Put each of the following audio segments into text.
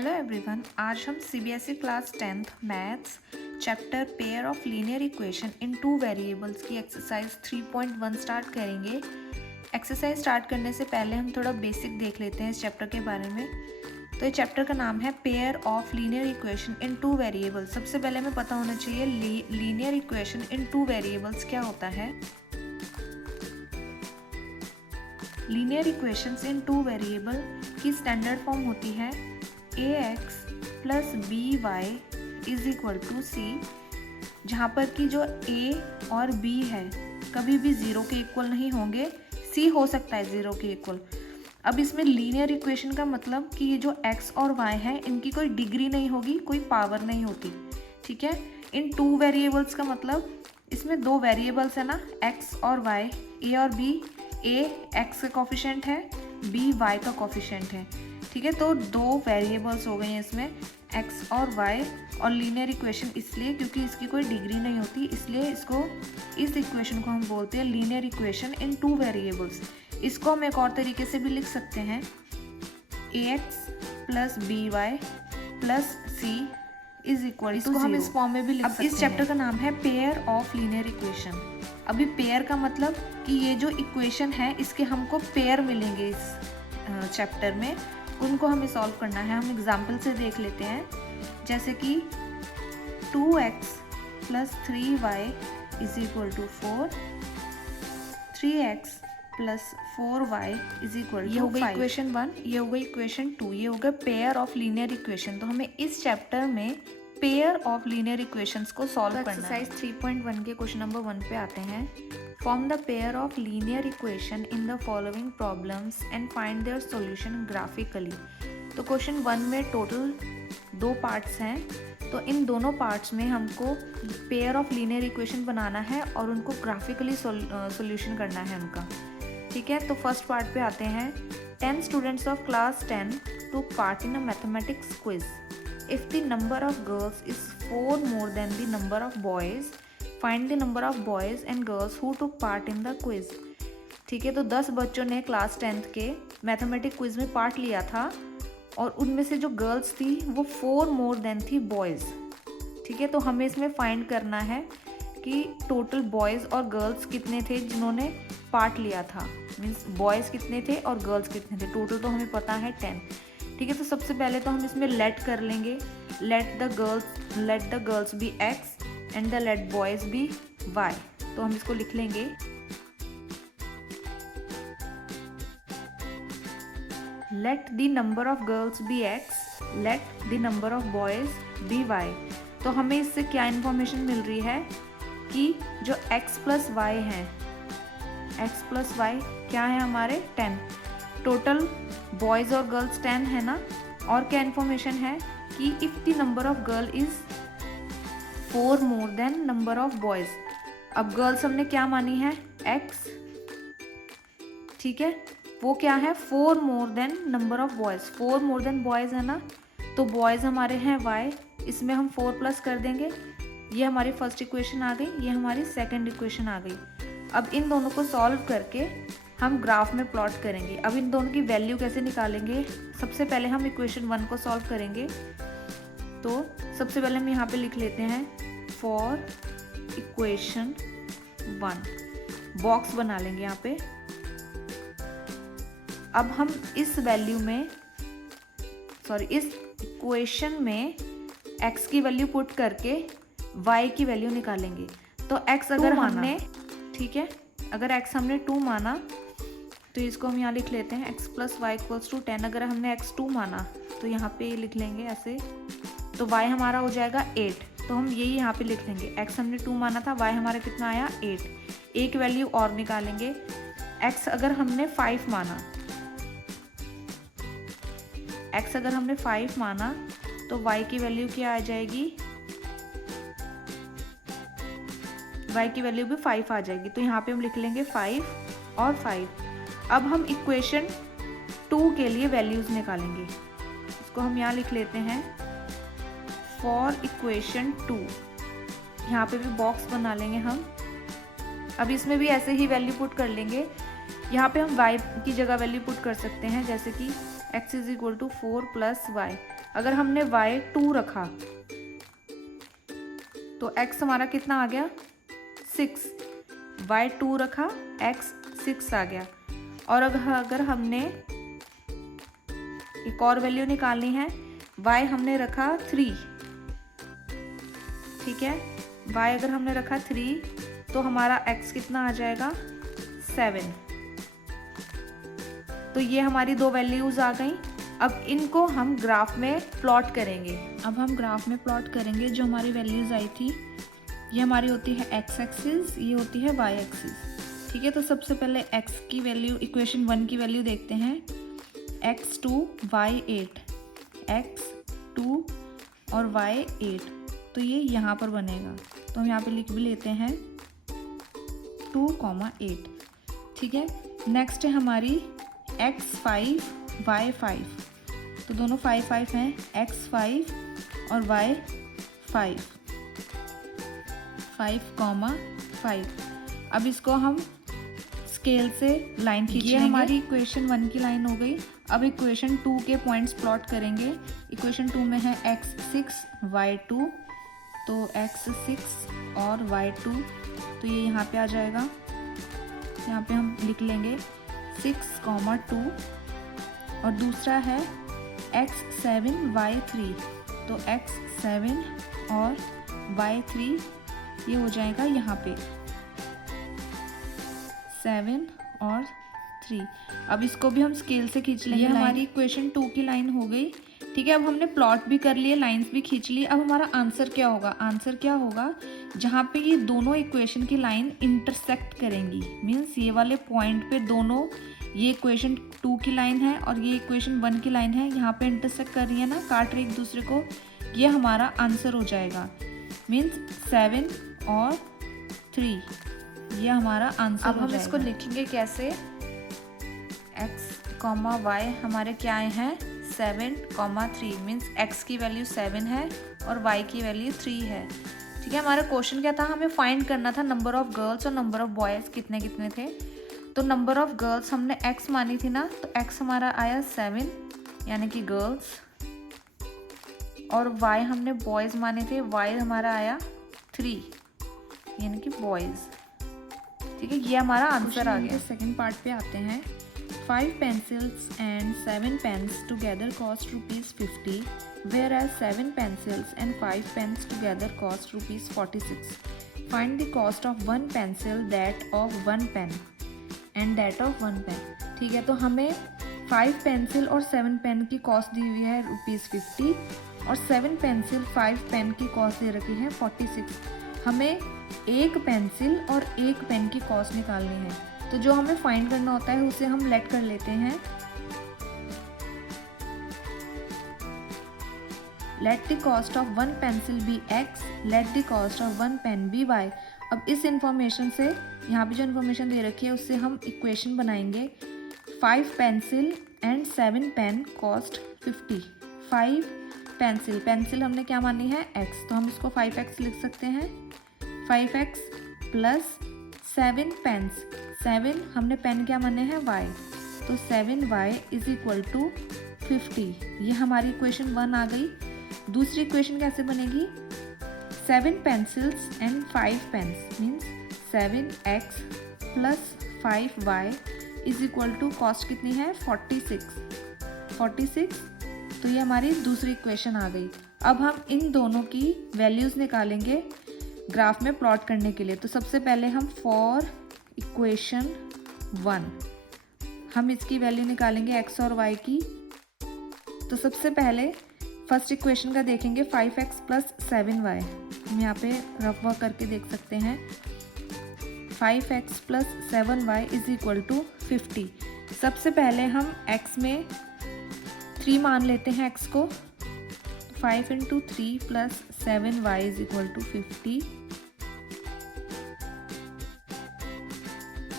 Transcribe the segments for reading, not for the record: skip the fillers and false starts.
Hello everyone, आज हम CBSE class 10th maths chapter pair of linear equation in two variables की exercise 3.1 start करेंगे। Exercise start करने से पहले हम थोड़ा बेसिक देख लेते हैं इस चैप्टर के बारे में। तो ये चैप्टर का नाम है pair of linear equation in two variables. सबसे पहले हमें पता होना चाहिए linear equation in two variables क्या होता है। Linear equations in two variable की स्टैंडर्ड फॉर्म होती है ax plus B Y is equal to C, जहाँ पर कि जो a और b है कभी भी ज़ीरो के इक्वल नहीं होंगे, c हो सकता है ज़ीरो के इक्वल। अब इसमें लीनियर इक्वेशन का मतलब कि ये जो x और y है इनकी कोई डिग्री नहीं होगी, कोई पावर नहीं होती, ठीक है। इन टू वेरिएबल्स का मतलब इसमें दो वेरिएबल्स है ना, x और y, a और b, a x का कोफिशिएंट है, b y का कोफिशिएंट है, ठीक है। तो दो वेरिएबल्स हो गए हैं इसमें x और y, और लीनियर इक्वेशन इसलिए क्योंकि इसकी कोई डिग्री नहीं होती, इसलिए इस इक्वेशन को हम बोलते हैं linear equation in two variables. इसको हम एक और तरीके से भी लिख सकते हैं ax plus B Y plus C is equal, इसको हम इस फॉर्म में भी लिख सकते हैं। इस चैप्टर का नाम है पेयर ऑफ लीनियर इक्वेशन। अभी पेयर का मतलब कि ये जो इक्वेशन है इसके हमको पेयर मिलेंगे इस चैप्टर में, उनको हमें सॉल्व करना है। हम एग्जाम्पल से देख लेते हैं, जैसे कि 2x plus 3y is equal to 4, 3x plus 4y is equal to 5। ये हो गई इक्वेशन 1, ये हो गई इक्वेशन 2, ये हो गया पेयर ऑफ लीनियर इक्वेशन। तो हमें इस चैप्टर में पेयर ऑफ लीनियर इक्वेशंस को सॉल्व करना है। एक्सरसाइज 3.1 के क्वेश्चन नंबर 1 पे आते हैं। Form the pair of linear equation in the following problems and find their solution graphically. तो क्वेश्चन 1 में टोटल 2 पार्ट्स हैं, तो इन दोनों पार्ट्स में हमको पेयर ऑफ लीनियर इक्वेशन बनाना है और उनको ग्राफिकली सॉल्यूशन करना है उनका, ठीक है। तो फर्स्ट पार्ट पे आते हैं। 10 students of class 10 took part in a mathematics quiz. If the number of girls is 4 more than the number of boys, find the number of boys and girls who took part in the quiz. ठीक है, तो 10 बच्चों ने class 10th के mathematics quiz में part लिया था और उनमें से जो गर्ल्स थी वो 4 मोर देन थी बॉयज़, ठीक है। तो हमें इसमें फाइंड करना है कि टोटल बॉयज़ और गर्ल्स कितने थे जिन्होंने पार्ट लिया था, मीन्स बॉयज़ कितने थे और गर्ल्स कितने थे। टोटल तो हमें पता है 10, ठीक है। तो सबसे पहले तो हम इसमें लेट कर लेंगे, let the girls be x and the let boys be y। तो हम इसको लिख लेंगे let the number of girls be x, let the number of boys be y। तो हमें इससे क्या इन्फॉर्मेशन मिल रही है कि जो x प्लस वाई है, x प्लस वाई क्या है हमारे 10, टोटल बॉयज़ और गर्ल्स 10 है ना। और क्या इन्फॉर्मेशन है कि if the number of girl is 4 more than number of boys. अब गर्ल्स हमने क्या मानी है x, ठीक है, वो क्या है 4 more than number of boys, 4 more than boys है ना। तो बॉयज़ हमारे हैं y, इसमें हम 4 प्लस कर देंगे, ये हमारी फर्स्ट इक्वेशन आ गई, ये हमारी सेकेंड इक्वेशन आ गई। अब इन दोनों को सॉल्व करके हम ग्राफ में प्लॉट करेंगे। अब इन दोनों की वैल्यू कैसे निकालेंगे, सबसे पहले हम इक्वेशन 1 को सॉल्व करेंगे। तो सबसे पहले हम यहाँ पे लिख लेते हैं फॉर इक्वेशन 1, बॉक्स बना लेंगे यहाँ पे। अब हम इस वैल्यू में इस इक्वेशन में x की वैल्यू पुट करके y की वैल्यू निकालेंगे। तो x अगर हमने, ठीक है, अगर x हमने 2 माना तो इसको हम यहाँ लिख लेते हैं x plus Y equals to 10। अगर हमने x 2 माना तो यहाँ पे लिख लेंगे ऐसे, तो y हमारा हो जाएगा 8। तो हम यही यहाँ पे लिख लेंगे, x हमने 2 माना था, y हमारा कितना आया 8। एक वैल्यू और निकालेंगे, x अगर हमने 5 माना, x अगर हमने 5 माना तो y की वैल्यू क्या आ जाएगी, y की वैल्यू भी 5 आ जाएगी। तो यहाँ पे हम लिख लेंगे 5 और 5। अब हम इक्वेशन 2 के लिए वैल्यूज़ निकालेंगे, इसको हम यहाँ लिख लेते हैं फॉर इक्वेशन 2। यहाँ पे भी बॉक्स बना लेंगे हम। अब इसमें भी ऐसे ही वैल्यू पुट कर लेंगे, यहाँ पे हम y की जगह वैल्यू पुट कर सकते हैं, जैसे कि x is equal to 4 plus Y. अगर हमने y 2 रखा तो x हमारा कितना आ गया 6, y 2 रखा x 6 आ गया। और अगर हमने एक और वैल्यू निकालनी है, y हमने रखा 3, ठीक है, y अगर हमने रखा 3 तो हमारा x कितना आ जाएगा 7। तो ये हमारी दो वैल्यूज आ गई। अब इनको हम ग्राफ में प्लॉट करेंगे। अब हम ग्राफ में प्लॉट करेंगे जो हमारी वैल्यूज आई थी। ये हमारी होती है x एक्सिस, ये होती है y एक्सिस, ठीक है। तो सबसे पहले x की वैल्यू, इक्वेशन 1 की वैल्यू देखते हैं, x2 y8, x2 और y8, तो ये यहाँ पर बनेगा। तो हम यहाँ पे लिख भी लेते हैं 2,8, ठीक है। नेक्स्ट है हमारी x5 y5, तो दोनों 5 5 हैं, x5 और y5, 5,5। अब इसको हम स्केल से लाइन खींचेंगे। ये हमारी इक्वेशन 1 की लाइन हो गई। अब इक्वेशन 2 के पॉइंट्स प्लॉट करेंगे। इक्वेशन 2 में है x6 y2, तो x6 और y2, तो ये यहाँ पे आ जाएगा। यहाँ पे हम लिख लेंगे 6,2। और दूसरा है x7 y3, तो x7 और y3 ये हो जाएगा यहाँ पे 7 और 3। अब इसको भी हम स्केल से खींच लेंगे। हमारी इक्वेशन 2 की लाइन हो गई, ठीक है। अब हमने प्लॉट भी कर लिए, लाइंस भी खींच ली। अब हमारा आंसर क्या होगा? आंसर क्या होगा? जहाँ पे ये दोनों इक्वेशन की लाइन इंटरसेक्ट करेंगी, मीन्स ये वाले पॉइंट पे दोनों, ये इक्वेशन 2 की लाइन है और ये इक्वेशन 1 की लाइन है, यहाँ पे इंटरसेक्ट कर रही है ना, काट रही एक दूसरे को, ये हमारा आंसर हो जाएगा। मीन्स 7 और 3, ये हमारा आंसर। अब हम इसको लिखेंगे कैसे? x, y हमारे क्या आए हैं 7,3, मीन्स x की वैल्यू 7 है और y की वैल्यू 3 है, ठीक है। हमारा क्वेश्चन क्या था? हमें फाइंड करना था नंबर ऑफ गर्ल्स और नंबर ऑफ बॉयज़ कितने कितने थे। तो नंबर ऑफ गर्ल्स हमने x मानी थी ना, तो x हमारा आया 7 यानी कि गर्ल्स, और y हमने बॉयज़ माने थे, y हमारा आया 3 यानी कि बॉयज़, ठीक है। ये हमारा आंसर आ गया। सेकंड पार्ट पे आते हैं। 5 pencils and 7 pens together cost ₹50, whereas 7 pencils and 5 pens together cost ₹46. Find the cost of 1 pencil, that of 1 pen and that of 1 pen. ठीक है, तो हमें 5 पेंसिल और 7 पेन की कॉस्ट दी हुई है ₹50 और 7 पेंसिल 5 पेन की कॉस्ट दे रखी है 46। हमें एक पेंसिल और एक पेन की कॉस्ट निकालनी है। तो जो हमें फाइंड करना होता है उसे हम लेट कर लेते हैं। Let the cost of 1 pencil be x, let the cost of 1 pen be y। अब इस इंफॉर्मेशन से, यहाँ पे जो इन्फॉर्मेशन दे रखी है उससे हम इक्वेशन बनाएंगे। 5 pencil and 7 pen cost 50। 5 pencil, pencil हमने क्या मानी है x, तो हम इसको 5x लिख सकते हैं। 5x प्लस 7 पेन्स, 7 हमने पेन क्या माने हैं y, तो 7y इज इक्वल टू 50। ये हमारी इक्वेशन 1 आ गई। दूसरी इक्वेशन कैसे बनेगी? 7 pencils and 5 pens means 7x plus 5y is equal to cost कितनी है 46। तो ये हमारी दूसरी इक्वेशन आ गई। अब हम इन दोनों की वैल्यूज़ निकालेंगे ग्राफ में प्लॉट करने के लिए। तो सबसे पहले हम फॉर इक्वेशन 1 हम इसकी वैल्यू निकालेंगे x और y की। तो सबसे पहले फर्स्ट इक्वेशन का देखेंगे 5x प्लस 7y। हम यहाँ पे रफ वर्क करके देख सकते हैं। 5x plus 7y is equal to 50। सबसे पहले हम x में 3 मान लेते हैं x को। 5 into 3 plus 7y is equal to 50।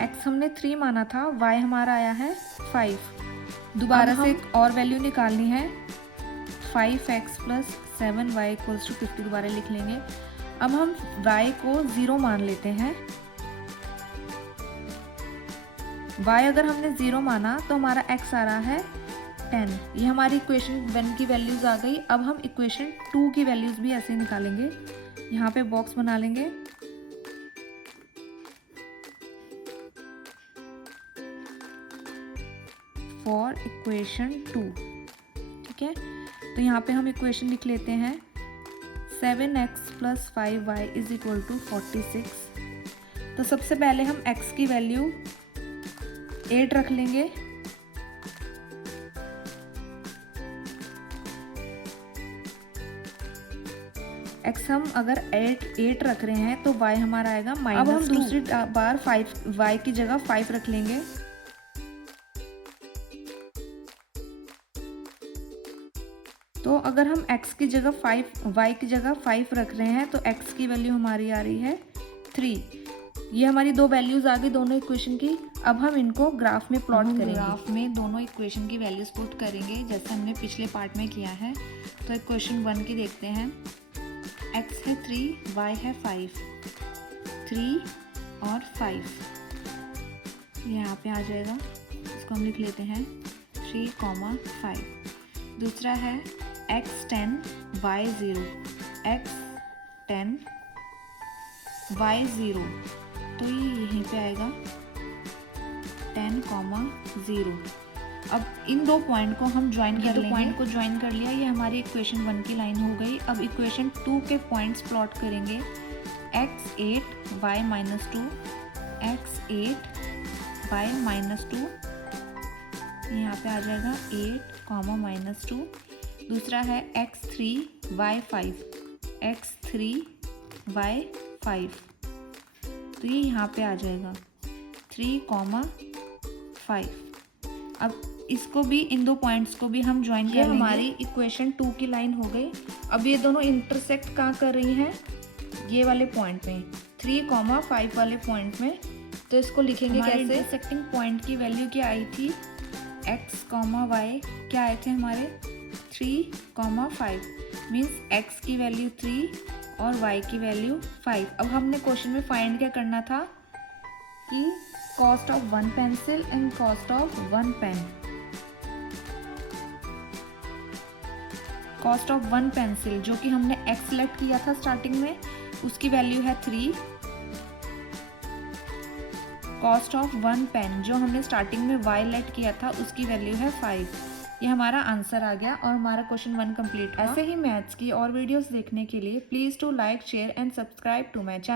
x हमने 3 माना था, y हमारा आया है 5। दोबारा से एक और वैल्यू निकालनी है। 5x plus 7y equals to 50 दोबारा लिख लेंगे। अब हम y को 0 मान लेते हैं। y अगर हमने 0 माना तो हमारा x आ रहा है 10। ये हमारी इक्वेशन 1 की वैल्यूज़ आ गई। अब हम इक्वेशन 2 की वैल्यूज़ भी ऐसे ही निकालेंगे। यहाँ पे बॉक्स बना लेंगे। फॉर इक्वेशन 2, ठीक है। तो यहाँ पे हम इक्वेशन लिख लेते हैं 7x + 5y = 46। तो सबसे पहले हम x की वैल्यू 8 रख लेंगे। x हम अगर 8 रख रहे हैं तो y हमारा आएगा -2। अब हम दूसरी बार y की जगह 5 रख लेंगे। तो अगर हम x की जगह 5, y की जगह 5 रख रहे हैं तो x की वैल्यू हमारी आ रही है 3। ये हमारी दो वैल्यूज आ गई दोनों इक्वेशन की। अब हम इनको ग्राफ में प्लॉट करेंगे। ग्राफ में दोनों इक्वेशन की वैल्यूज पुट करेंगे जैसे हमने पिछले पार्ट में किया है। तो इक्वेशन 1 की देखते हैं। x है 3, y है 5, 3 और 5 यहाँ पे आ जाएगा। इसको हम लिख लेते हैं 3, 5। दूसरा है x 10, y 0, x 10, y 0, तो ये यहीं पे आएगा 10, 0। अब इन दो पॉइंट को हम ज्वाइन कर लेंगे। पॉइंट को ज्वाइन कर लिया, ये हमारी इक्वेशन 1 की लाइन हो गई। अब इक्वेशन 2 के पॉइंट्स प्लॉट करेंगे। x 8, y -2, x 8, y -2, यहाँ पे आ जाएगा 8, -2। दूसरा है x 3, y 5, x 3, y 5, तो ये यहाँ पे आ जाएगा 3, 5। अब इसको भी, इन दो पॉइंट्स को भी हम ज्वाइन कर लेंगे। हमारी इक्वेशन 2 की लाइन हो गई। अब ये दोनों इंटरसेक्ट कहाँ कर रही हैं? ये वाले पॉइंट में, 3, 5 वाले पॉइंट में। तो इसको लिखेंगे कैसे? इंटरसेक्टिंग पॉइंट की वैल्यू क्या आई थी? x, y क्या आए थे हमारे? 3, 5। मीन्स x की वैल्यू 3 और y की वैल्यू 5। अब हमने क्वेश्चन में फाइंड क्या करना था कि cost of 1 pencil and cost of 1 pen. Cost of 1 pencil जो कि हमने x सेलेक्ट किया था स्टार्टिंग में, उसकी वैल्यू है 3। कॉस्ट ऑफ 1 पेन जो हमने स्टार्टिंग में y लेट किया था, उसकी वैल्यू है 5। ये हमारा आंसर आ गया और हमारा क्वेश्चन 1 कंप्लीट हुआ। ऐसे ही मैथ्स की और वीडियोस देखने के लिए please to like, share and subscribe to my channel.